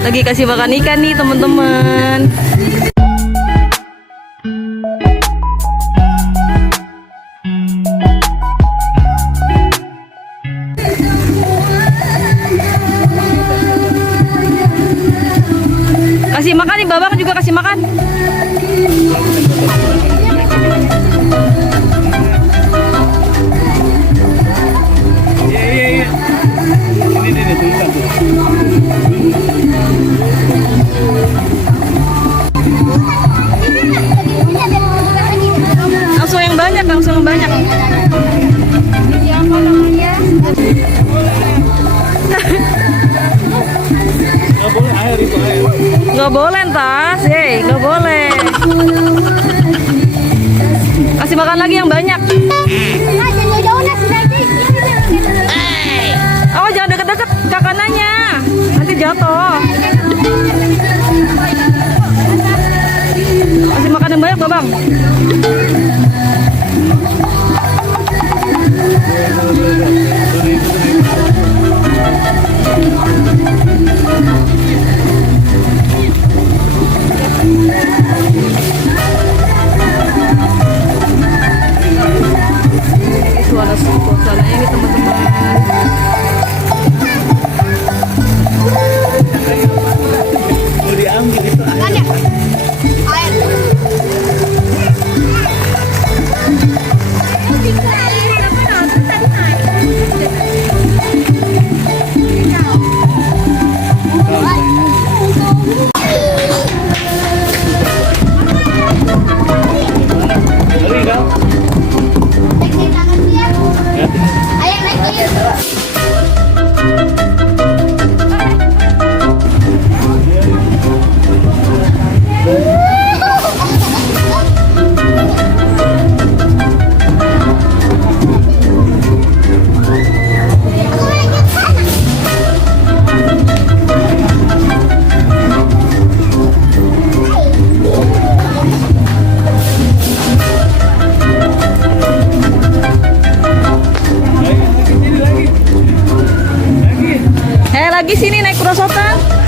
Lagi kasih makan ikan nih teman-teman. Kasih makan nih, Babang juga kasih makan. Iya. Ini Langsung yang banyak, langsung yang banyak. nggak boleh air itu air. Nggak boleh tas, nggak boleh. Kasih makan lagi yang banyak. Oh, jangan deket-deket kakanannya, nanti jatuh. Kasih makan yang banyak, Babang. Suasananya ini teman-teman. Mau diambil itu air. Lagi kau? Lagi sini naik perosotan.